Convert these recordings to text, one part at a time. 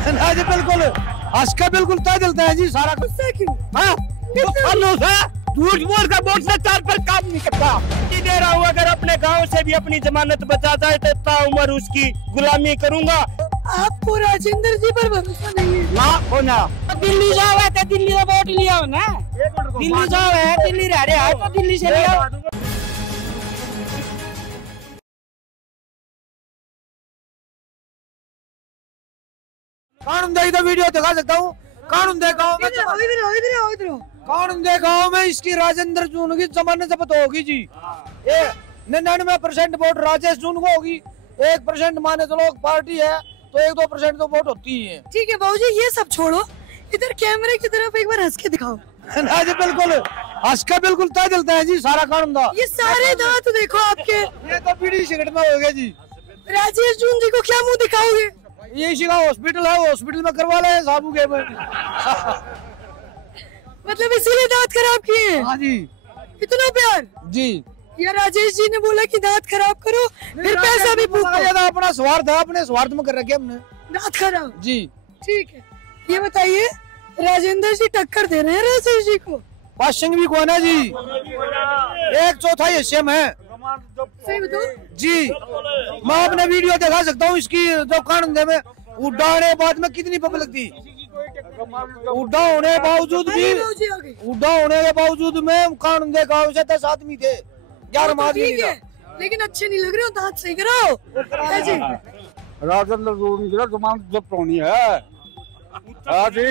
ना जी बिल्कुल हंस के बिल्कुल तय चलते हैं जी सारा कुछ। क्यों? झूठ बोल का वोट से 4 पर काम नहीं करता। दे रहा हूँ, अगर अपने गांव से भी अपनी जमानत बचा जाए तो ताउम्र उसकी गुलामी करूंगा। आपको राजेंद्र जी पर भरोसा नहीं है? ना होना दिल्ली जाओ है तो दिल्ली का वोट लिया हो ना। दिल्ली जाओ है, दिल्ली रह रहे हैं तो दिल्ली से लिया। कानून देखी तो वीडियो दिखा सकता हूँ। कानून देखा कानून देखा मैं इसकी राजेंद्र जून की जमानत जब्त होगी जी। 99% वोट राजेश जून को होगी। 1% माने तो लोग पार्टी है तो 1-2% तो वोट होती ही है। ठीक है बाबूजी, ये सब छोड़ो, इधर कैमरे की तरफ एक बार हंस के दिखाओ। ना जी बिल्कुल हंस के बिल्कुल तय चलते हैं जी सारा कानून का। ये सारे दांत देखो आपके। ये तो बीड़ी सिगरेट में हो गया जी। राजेश जून जी को क्या मुंह दिखाओगे? ये इसी का हॉस्पिटल है, हॉस्पिटल में करवा ले साबू के में। मतलब इसीलिए दांत खराब किए हैं? हाँ जी। इतना प्यार जी। या राजेश जी ने बोला कि दांत खराब करो फिर पैसा भी फूको। अपना स्वार्थ है, अपने स्वार्थ में कर रखे हमने दांत खराब जी। ठीक है, ये बताइए राजेंद्र जी टक्कर दे रहे हैं राजेश जी को? बादशाह भी कौन है जी? 1/4 हिस्से में है। सही बताओ जी। मैं अपने वीडियो दिखा सकता हूँ इसकी जो कानून दे में उड़ाने बाद में कितनी पब्लिक थी। उड़ा होने के बावजूद में कानून देखा 10 आदमी थे, 11 आदमी थे। लेकिन अच्छे नहीं लग रहे हो, दांत सही कराओ। राजेंद्र जून की जमानत जब्त होनी है। हाँ जी,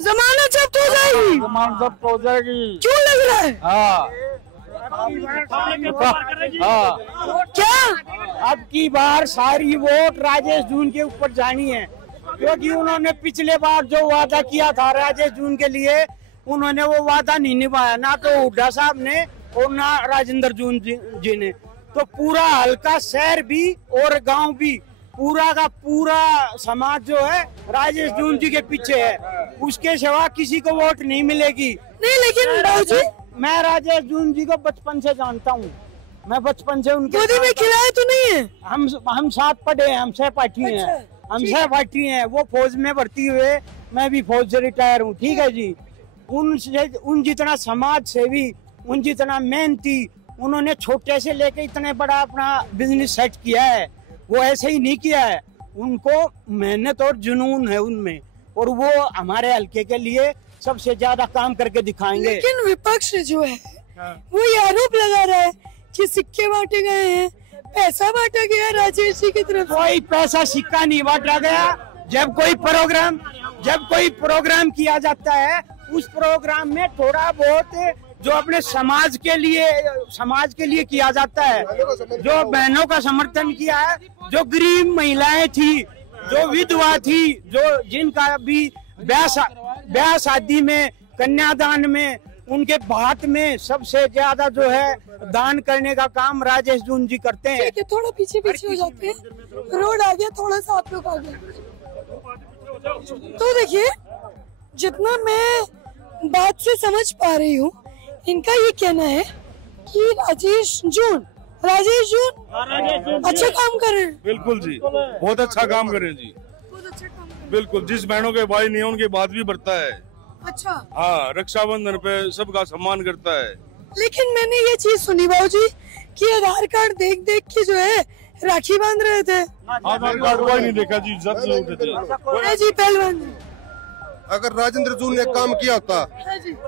जमानत जब्त हो जाएगी। जमानत जब्त हो जाएगी। क्यों लग रहा है? हाँ क्या अब की बार सारी वोट राजेश जून के ऊपर जानी है, क्योंकि उन्होंने पिछले बार जो वादा किया था राजेश जून के लिए उन्होंने वो वादा नहीं निभाया, ना तो हुड्डा साहब ने और ना राजेंद्र जून जी ने। तो पूरा हल्का शहर भी और गांव भी पूरा का पूरा समाज जो है राजेश जून जी के पीछे है, उसके सिवा किसी को वोट नहीं मिलेगी। नहीं लेकिन बाबूजी मैं राजेश जून जी को बचपन से जानता हूँ, मैं बचपन से उनके गोदी में खिलाया तो नहीं है? हम साथ पढ़े हैं, हम सहपाठी हैं, हम सहपाठी हैं। वो फौज में भर्ती हुए, मैं भी फौज से रिटायर हूँ। ठीक है जी। उन जितना समाज सेवी, उन जितना मेहनती, उन्होंने छोटे से लेके इतने बड़ा अपना बिजनेस सेट किया है, वो ऐसे ही नहीं किया है। उनको मेहनत और जुनून है उनमें, और वो हमारे हल्के के लिए सबसे ज्यादा काम करके दिखाएंगे। लेकिन विपक्ष जो है वो ये आरोप लगा रहा है कि सिक्के बांटे गए हैं, पैसा बांटा गया राजेश जी की तरफ। कोई पैसा सिक्का नहीं बांटा गया। जब कोई प्रोग्राम किया जाता है, उस प्रोग्राम में थोड़ा बहुत जो अपने समाज के लिए किया जाता है, जो बहनों का समर्थन किया है, जो गरीब महिलाएं थी, जो विधवा थी, जो जिनका भी ब्याह शादी में, कन्यादान में, उनके भात में सबसे ज्यादा जो है दान करने का काम राजेश जून जी करते हैं। ठीक है, थोड़ा पीछे हो जाते हैं, रोड आ गया, थोड़ा सा आप लोग आ गए। तो देखिए, जितना मैं बात से समझ पा रही हूँ, इनका ये कहना है कि राजेश जून अच्छा काम कर रहे हैं। बिल्कुल जी, बहुत अच्छा काम कर रहे हैं जी, बहुत अच्छा काम कर रहे हैं। बिल्कुल। जिस बहनों के भाई नहीं है उनके बात भी बढ़ता है। अच्छा। हाँ, रक्षाबंधन पे सबका सम्मान करता है। लेकिन मैंने ये चीज सुनी बाबूजी कि आधार कार्ड देख के जो है राखी बांध रहे थे। आधार कार्ड कोई नहीं देखा जी, जब से उठे थे जी पहलवान। अगर राजेंद्र जून ने काम किया होता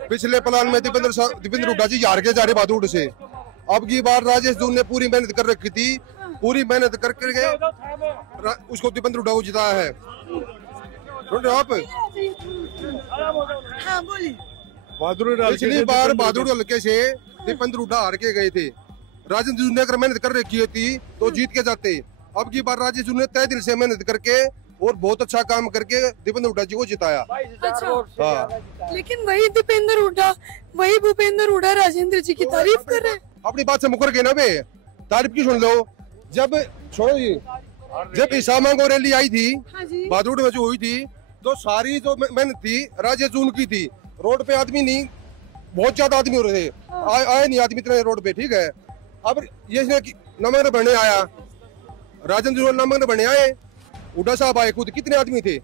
पिछले प्लान में दीपेंद्र हुड्डा जी हार के जा रहे बहादुर से, अब की बार राजेश जून ने पूरी मेहनत कर रखी थी, पूरी मेहनत करके उसको दीपेंद्र हुड्डा को जिताया है। आप हाँ बोलिए। पिछली बार बहादुर हल्के से दीपेंद्र हुड्डा हार के गए थे। राजेंद्र जून ने अगर मेहनत कर रखी होती तो जीत के जाते। अब की बार राजेश जून ने तय दिल से मेहनत करके और बहुत अच्छा काम करके दीपेंद्र हुड्डा जी को जिताया। अच्छा। हाँ। लेकिन वही दीपेंद्र हुड्डा, वही भूपेंद्र हुड्डा राजेंद्र जी की तारीफ कर रहे हैं। अपनी बात से मुकर गए ना बे, तारीफ की सुन लो। जब छोड़ो जी, जब ईसामा को रैली आई थी बहादुर में जो हुई थी, तो सारी जो मेहनत थी राजेश जून की थी। रोड पे आदमी नहीं, बहुत ज्यादा आदमी हो रहे थे, आए नहीं आदमी इतने रोड पे। ठीक है, अब ये नमक बढ़ने आया, राजेंद्र जून नमक बढ़ने आए, हुड्डा साहब आए, खुद कितने आदमी थे,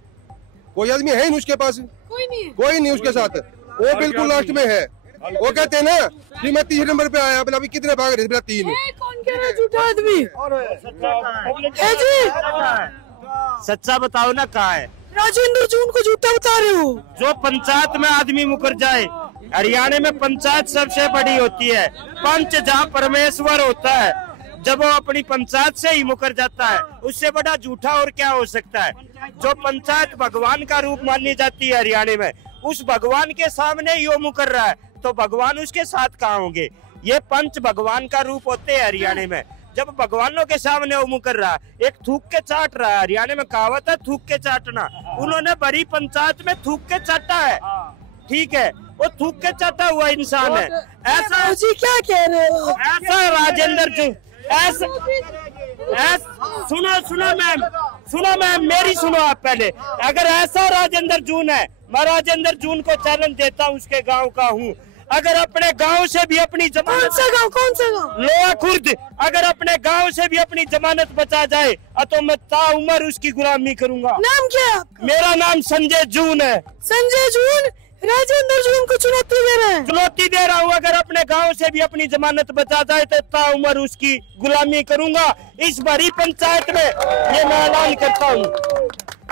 कोई आदमी है नहीं उसके पास, कोई नहीं है, कोई नहीं उसके साथ, वो बिल्कुल लास्ट में है। वो कहते हैं ना कि मैं 3 नंबर पे आया, बोला अभी कितने भाग रहे थे, 3। कौन कह रहा है झूठा आदमी है जी? सच्चा बताओ ना, कहाँ है राजेंद्र जून को झूठा बता रहे हो? जो पंचायत में आदमी मुकर जाए, हरियाणा में पंचायत सबसे बड़ी होती है, पंच जहाँ परमेश्वर होता है, जब वो अपनी पंचायत से ही मुकर जाता है, उससे बड़ा झूठा और क्या हो सकता है। जो पंचायत भगवान का रूप मानी जाती है हरियाणा में, उस भगवान के सामने ही वो मुकर रहा है, तो भगवान उसके साथ कहाँ होंगे। ये पंच भगवान का रूप होते हैं हरियाणा में। जब भगवानों के सामने वो मुकर रहा है, एक थूक के चाट रहा है, हरियाणा में कहावत है थूक के चाटना, उन्होंने बड़ी पंचायत में थूक के चाटा है, ठीक है, वो थूक के चाटा हुआ इंसान है। ऐसा जी क्या कह रहे हो? ऐसा राजेंद्र जून, ऐसा सुनो मैम मेरी सुनो आप पहले। अगर ऐसा राजेंद्र जून है, मैं राजेंद्र जून को चैलेंज देता हूँ, उसके गांव का हूँ, अगर अपने गांव से भी अपनी जमानत, कौन सा गांव? लोहा खुर्द, अगर अपने गांव से भी अपनी जमानत बचा जाए तो मैं ताउम्र उसकी गुलामी करूंगा। नाम क्या है आपका? मेरा नाम संजय जून है। संजय जून राजेंद्र जून को चुनौती दे रहे हैं? चुनौती दे रहा हूँ, अगर अपने गांव से भी अपनी जमानत बचा जाए तो ताउम्र उसकी गुलामी करूंगा। इस बड़ी पंचायत में ये मैं ऐलान करता हूँ।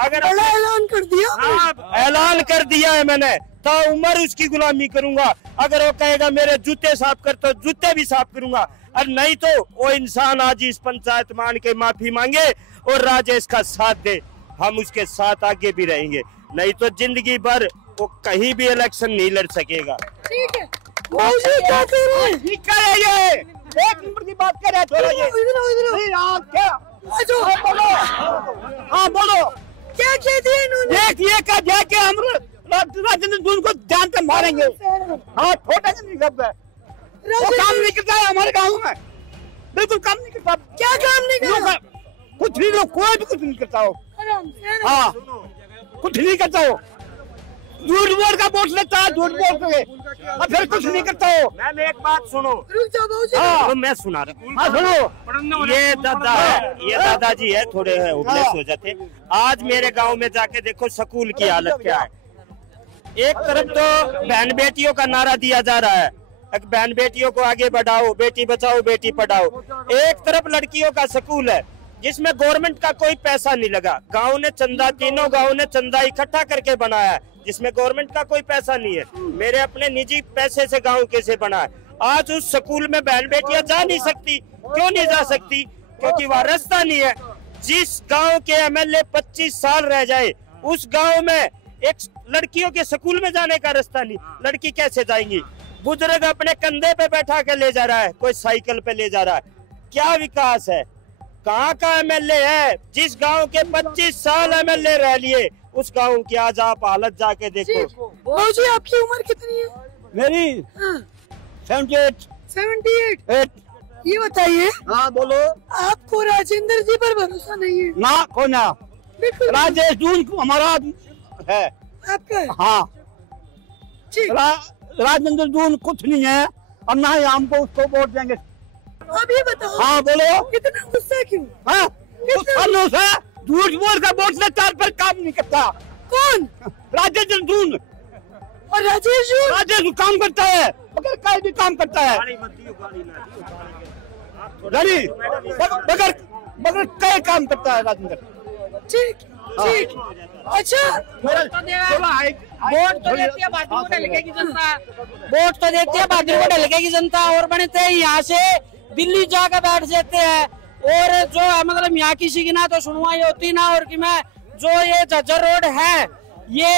अगर ऐलान कर दिया? हाँ, ऐलान कर दिया है मैंने, ताउम्र उसकी गुलामी करूंगा। अगर वो कहेगा मेरे जूते साफ कर, तो जूते भी साफ करूंगा, और नहीं तो वो इंसान आज इस पंचायत मान के माफी मांगे और राजेश का साथ दे, हम उसके साथ आगे भी रहेंगे, नहीं तो जिंदगी भर वो कहीं भी इलेक्शन नहीं लड़ सकेगा। ठीक है, मौजूद क्या कह रहे हैं? ठीक है, ये एक नंबर की बात कर रहे हैं। हाँ बोलो, क्या कहते हैं इन्होंने? ये कहा जाए कि हम राजेंद्र जून को जान से मारेंगे। हाँ, छोटा नहीं सब है, वो काम नहीं करता है हमारे गाँव में, बिल्कुल काम नहीं करता। क्या काम नहीं करता? कुछ नहीं, लोग कोई भी कुछ नहीं करता हो। हाँ, कुछ नहीं करता हो, झूठ बोल का वोट लेता है, झूठ बोल के और फिर कुछ नहीं करता हो। मैम एक बात सुनो। रुक जाओ बाबूजी। हाँ, तो मैं सुना रहा हूँ। हाँ सुनो, ये दादा है, ये दादाजी है, थोड़े उबले हो जाते। आज मेरे गांव में जाके देखो स्कूल की हालत क्या है। एक तरफ तो बहन बेटियों का नारा दिया जा रहा है, बहन बेटियों को आगे बढ़ाओ, बेटी बचाओ बेटी पढ़ाओ। एक तरफ लड़कियों का स्कूल है जिसमें गवर्नमेंट का कोई पैसा नहीं लगा, गांव ने चंदा, तीनों गांव ने चंदा इकट्ठा करके बनाया है, जिसमें गवर्नमेंट का कोई पैसा नहीं है। मेरे अपने निजी पैसे से गांव कैसे बना है। आज उस स्कूल में बहन बेटियां जा नहीं सकती। क्यों नहीं जा सकती? क्योंकि वहाँ रास्ता नहीं है। जिस गांव के एमएलए 25 साल रह जाए, उस गांव में एक लड़कियों के स्कूल में जाने का रास्ता नहीं। लड़की कैसे जाएंगी? बुजुर्ग अपने कंधे पे बैठा के ले जा रहा है, कोई साइकिल पे ले जा रहा है। क्या विकास है? कहाँ का एमएलए है? जिस गांव के 25 साल एमएलए रह लिए, उस गांव की आज आप हालत जाके देखो। बाबूजी आपकी उम्र कितनी है? मेरी 78। ये बताइए, हाँ बोलो। आपको राजेंद्र जी पर भरोसा नहीं है? ना, कौन है? बिल्कुल राजेश जून हमारा है, आपका है? हाँ। ठीक। राजेंद्र जून कुछ नहीं है और ना ही हमको उसको वोट देंगे। अब ये बताओ। हाँ बोलो। इतना गुस्सा क्यों? हाँ, झूठ बोल का वोट लेता है पर काम नहीं करता। कौन? राजेंद्र जून। और राजेश जून? राजेश काम करता है, मगर कोई भी काम करता है, मगर कई काम करता है राजेंद्र। ठीक ठीक। अच्छा, वोट तो देती है बहादुर को ढलकेगी जनता, वोट तो देती है बहादुर को ढलकेगी जनता, और बनते हैं यहाँ से दिल्ली जाकर बैठ जाते हैं। और जो है मतलब यहाँ किसी की ना तो सुनवाई होती ना, और कि मैं जो ये झज्जर रोड है, ये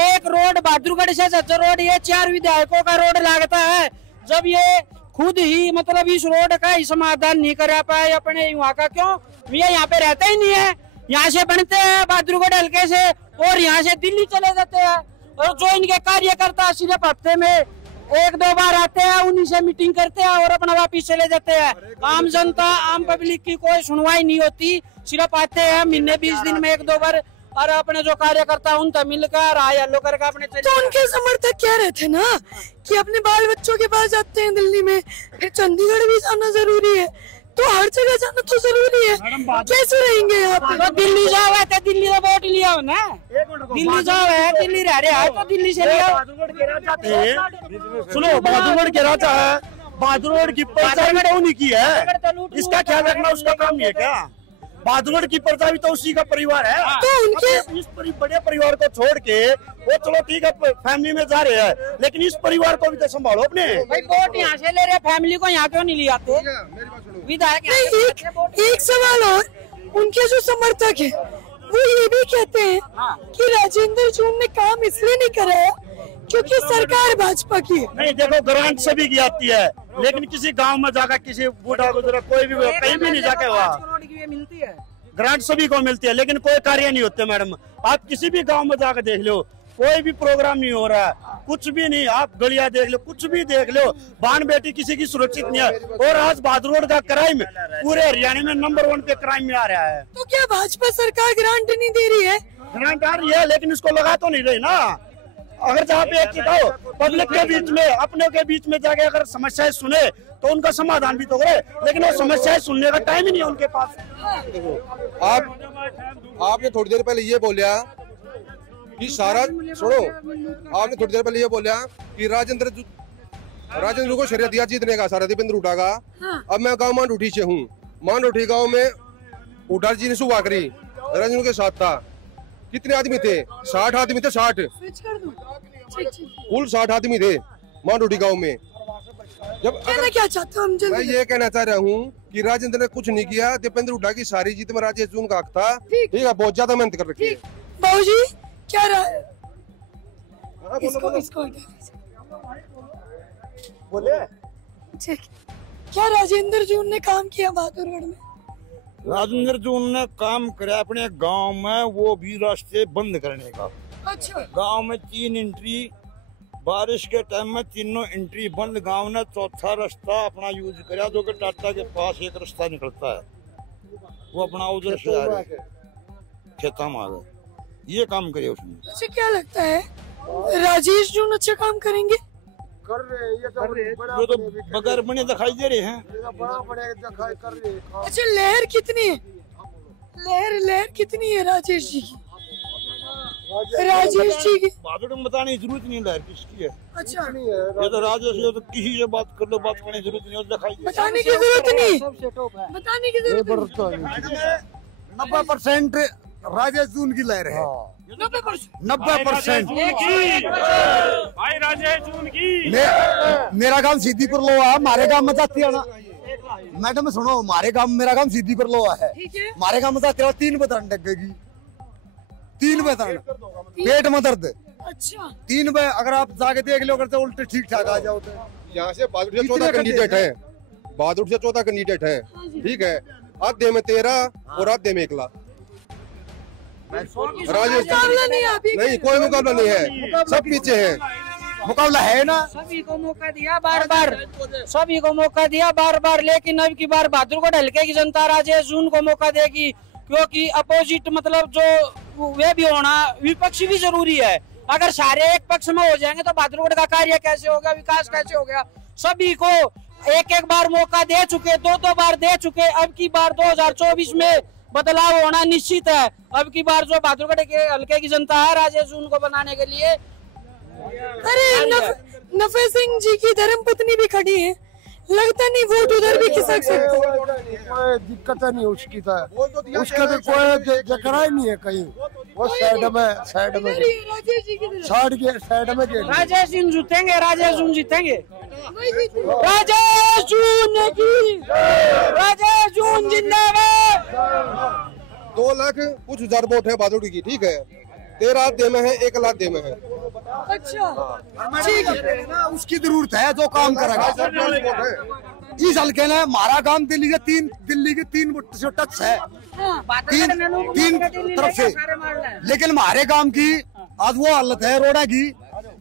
एक रोड बहादुरगढ़ से झज्जर रोड, ये 4 विधायकों का रोड लगता है। जब ये खुद ही मतलब इस रोड का ही समाधान नहीं करा पाए अपने वहाँ का, क्यों? ये यहाँ पे रहते ही नहीं है। यहाँ से बनते हैं बहादुरगढ़ हल्के से और यहाँ से दिल्ली चले जाते हैं। और जो इनके कार्यकर्ता सिर्फ हफ्ते में 1-2 बार आते हैं, उन्हीं से मीटिंग करते हैं और अपना वापिस चले जाते हैं। आम जनता, आम पब्लिक की कोई सुनवाई नहीं होती। सिर्फ आते हैं महीने 20 दिन में 1-2 बार, और अपने जो कार्यकर्ता उनसे मिलकर राय हल्लो करके अपने तो उनके समर्थक कह रहे थे ना कि अपने बाल बच्चों के पास जाते हैं दिल्ली में, फिर चंडीगढ़ भी जाना जरूरी है। तो हर जगह जाना तो जरूरी है, कैसे रहेंगे यहाँ पे? तो दिल्ली जाओ है तो दिल्ली का वोट लिया हो ना, दिल्ली जाओ है, दिल्ली रह रहे हैं तो दिल्ली से लिया। सुनो, बहादुरगढ़ के राजा है, बहादुरगढ़ की प्रजा भी तो उन्हीं की है, इसका ख्याल रखना उसका काम नहीं है क्या? बहादुरगढ़ की प्रजा भी तो उसी का परिवार है। तो उनके इस बड़े परिवार को छोड़ के वो चलो ठीक है फैमिली में जा रहे हैं, लेकिन इस परिवार को भी तो संभालो अपने। भाई वोट यहाँ से ले रहे, फैमिली को यहाँ क्यों नहीं ले आते? विधायक एक सवाल और, उनके जो समर्थक है वो ये भी कहते हैं कि राजेंद्र जून ने काम इसलिए नहीं कराया क्योंकि सरकार भाजपा की है। नहीं देखो, ग्रांट सभी की आती है, लेकिन किसी गांव में जाकर किसी बूढ़ा गुजरा कोई भी कहीं भी नहीं जाके हुआ, मिलती है ग्रांट सभी को मिलती है, लेकिन कोई कार्य नहीं होते। मैडम आप किसी भी गांव में जाकर देख लो, कोई भी प्रोग्राम नहीं हो रहा है, कुछ भी नहीं। आप गलियां देख लो, कुछ भी देख लो, बहन बेटी किसी की सुरक्षित नहीं है। और आज बहादुरगढ़ का क्राइम पूरे हरियाणा में नंबर 1 पे क्राइम में आ रहा है। तो क्या भाजपा सरकार ग्रांट नहीं दे रही है? ग्रांट आ रही है, लेकिन इसको लगा तो नहीं रही ना। अगर जहाँ पे एक चीज हो, पब्लिक के बीच में, अपने के बीच में जाके अगर समस्याएं सुने तो उनका समाधान भी तो करे, लेकिन वो समस्याएं सुनने का टाइम ही नहीं है उनके पास। आपने थोड़ी देर पहले ये बोला कि सारा सुनो, आपने थोड़ी देर पहले ये बोला कि राजेंद्र को श्रेय दिया जीतने का, सारा दीपेंद्र हुड्डा का। अब मैं गाँव मांडूठी से हूँ, मांडूठी गाँव में हुड्डा जी ने सुबह करी, राजेंद्र के साथ था। कितने आदमी थे? 60 आदमी थे, 60 कुल 60 आदमी थे मांडूठी गाँव में। जब क्या चाहते हो हम? मैं ये कहना चाह रहा हूँ कि राजेंद्र ने कुछ नहीं किया, दीपेंद्र हुड्डा की सारी जीत में राजेश जून का हक था। ठीक है, बहुत ज्यादा मेहनत कर रखी है। बाबूजी क्या रहा है? बोले ठीक, क्या राजेंद्र जून ने काम किया बहादुरगढ़ में? राजेंद्र जून ने काम करे अपने गांव में, वो भी रास्ते बंद करने का। अच्छा, गांव में 3 एंट्री, बारिश के टाइम में तीनों एंट्री बंद। गांव ने चौथा रास्ता अपना यूज कराया, जो कि टाटा के पास एक रास्ता निकलता है, वो अपना उधर से आ रहे खेता में आ गए। ये काम करे उसने। अच्छा, क्या लगता है राजेश जून अच्छा काम करेंगे? कर रहे हैं, ये तो बगैर बने दिखाई दे रहे हैं। अच्छा, लहर कितनी है? लहर कितनी है राजेश जी की? राजेश जी की बहादुर में बताने की जरूरत नहीं, लहर किसकी है। अच्छा, ये तो राजेश, ये तो किसी से बात कर लो, बात करने की जरूरत नहीं, दिखाई बताने की जरूरत नहीं, बताने की जरूरत नहीं। 90% राजेश जून की लहर है। 90%। भाई राजेश जून की। मेरा काम सीधीपुर लोहा, हमारे गांव में जाती है ना मैडम, सुनो, हमारे गांव, मेरा गांव सीधीपुर लोहा है। हमारे गांव में जाती है 3 बजे लगेगी, 3 बजे पेट में दर्द। अच्छा, 3 बजे अगर आप जाके देख लो, करते उल्टे ठीक ठाक आ जाओ। यहाँ से बहादुर से 14 कैंडिडेट है, बहादुर से 14 कैंडिडेट है। ठीक है, आधे में 13 और आधे में 1 राजेश नहीं, कोई मुकाबला नहीं है, सब पीछे है। मुकाबला है ना, सभी को मौका दिया बार बार, सभी को मौका दिया बार बार, लेकिन अब की बार बहादुरगढ़ हल्के की जनता राजेश जून को मौका देगी, क्योंकि अपोजिट मतलब जो वे भी होना, विपक्षी भी जरूरी है। अगर सारे एक पक्ष में हो जाएंगे तो बहादुरगढ़ का कार्य कैसे होगा, विकास कैसे होगा? सभी को एक बार मौका दे चुके, 2 बार दे चुके, अब की बार 2024 में बदलाव होना निश्चित है। अब की बार जो बहादुरगढ़ के हल्के की जनता है राजेश जून को बनाने के लिए। अरे नफे सिंह जी की धर्मपत्नी भी खड़ी है, लगता नहीं वोट उधर भी खिसक सकते। कोई दिक्कत नहीं उसकी, तो उसका तो कोई जकड़ा ही नहीं है कहीं। वो साइड में राजेश जी की साइड में राजेश जून जीतेंगे, राजेश जून जीतेंगे, राजेश जून की, राजेश जून जिंदाबाद। 2 लाख कुछ हजार वोट है बहादुर की। ठीक है, 13 आधे में है, 1 लाख दे में है। अच्छा, ठीक है, उसकी जरूरत है जो काम करेगा। इस हल्के ने हमारा काम दिल्ली के 3 से टच है, 3 तरफ से, लेकिन हमारे काम की आज वो हालत है रोड़ा की,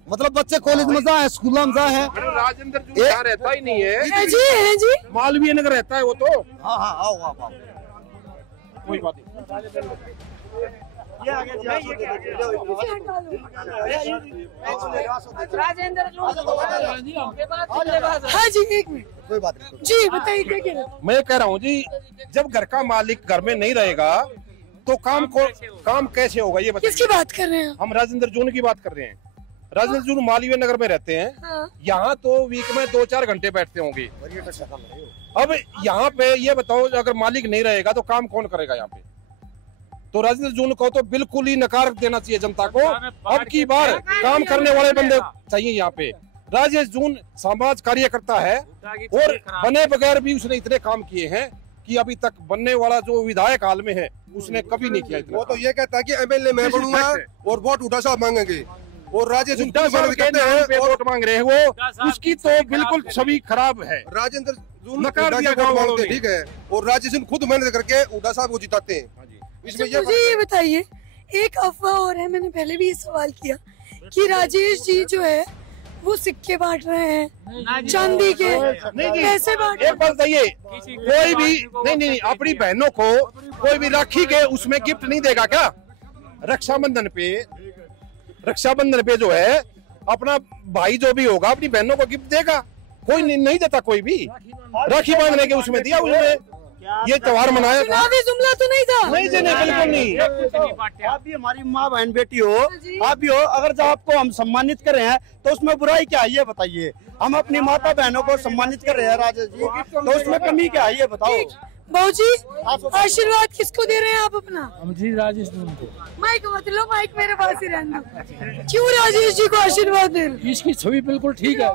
मतलब बच्चे कॉलेज में जा है, स्कूल में जा है। राजेंद्र जून रहता ही नहीं है जी मालवीय नगर रहता है वो तो। हाँ, आओ कोई बात नहीं। राजेंद्र हाँ जी, एक मिनट, कोई बात नहीं। जी बताइए क्या कह रहे हैं? मैं कह रहा हूँ जी, जब घर का मालिक घर में नहीं रहेगा तो काम कैसे होगा ये बताइए। किसकी बात कर रहे हैं? हम राजेंद्र जून की बात कर रहे हैं। राजेंद्र जून मालवीय नगर में रहते हैं। हाँ। यहाँ तो वीक में 2-4 घंटे बैठते होंगे। अब यहाँ पे ये बताओ, अगर मालिक नहीं रहेगा तो काम कौन करेगा यहाँ पे? तो राजेंद्र जून को तो बिल्कुल ही नकार देना चाहिए जनता को। अब की बार काम करने वाले बंदे चाहिए यहाँ पे। राजेश जून समाज कार्यकर्ता है और बने बगैर भी उसने इतने काम किए हैं कि अभी तक बनने वाला जो विधायक हाल में है उसने कभी नहीं किया इतना। वो तो ये कहता है कि एमएलए मैं बनूंगा और वोट उठा साहब मांगेंगे, और राजेश उठा साहब कहते हैं वोट मांग रहे हैं वो, उसकी तो बिल्कुल छवि खराब है। राजेंद्र जून नकार दिया वोट मांगते, ठीक है, और राजेश जून खुद मेहनत करके उठा साहब को जिताते हैं। इसमें मुझे ये बताइए, एक अफवाह और है, मैंने पहले भी ये सवाल किया कि राजेश जी जो है वो सिक्के बांट रहे हैं चांदी के, कैसे बांट? एक बात बताइए, कोई भी नहीं अपनी बहनों को कोई भी राखी के उसमें गिफ्ट नहीं देगा क्या? रक्षाबंधन पे जो है अपना भाई जो भी होगा अपनी बहनों को गिफ्ट देगा? कोई नहीं देता, कोई भी राखी बांधने के उसमें दिया उसने, ये त्योहार मनाया था। चुनावी जुमला तो नहीं था? नहीं जी, नहीं, बिल्कुल नहीं। आप भी हमारी माँ बहन बेटी हो, आप भी हो, अगर जब आपको हम सम्मानित कर रहे हैं तो उसमें बुराई क्या है ये बताइए। हम अपनी माता बहनों को सम्मानित कर रहे हैं राजेश जी, तो उसमें कमी क्या है ये बताओ। बाबूजी आशीर्वाद किसको दे रहे हैं आप अपना? हम जी राजेश जून को। माइक मत लो, माइक मेरे पास ही रहने दो। क्यों राजेश जी को आशीर्वाद दे रहे? इसकी छवि बिल्कुल ठीक है।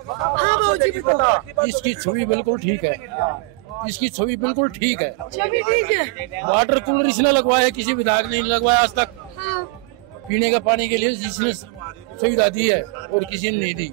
हाँ बाबूजी बताओ। इसकी छवि बिल्कुल ठीक है, इसकी छवि बिल्कुल ठीक है। छवि ठीक है। वाटर कूलर इसने लगवाया है, किसी विधायक ने नहीं लगवाया आज तक। हाँ। पीने का पानी के लिए जिसने सुविधा दी है और किसी ने नहीं दी।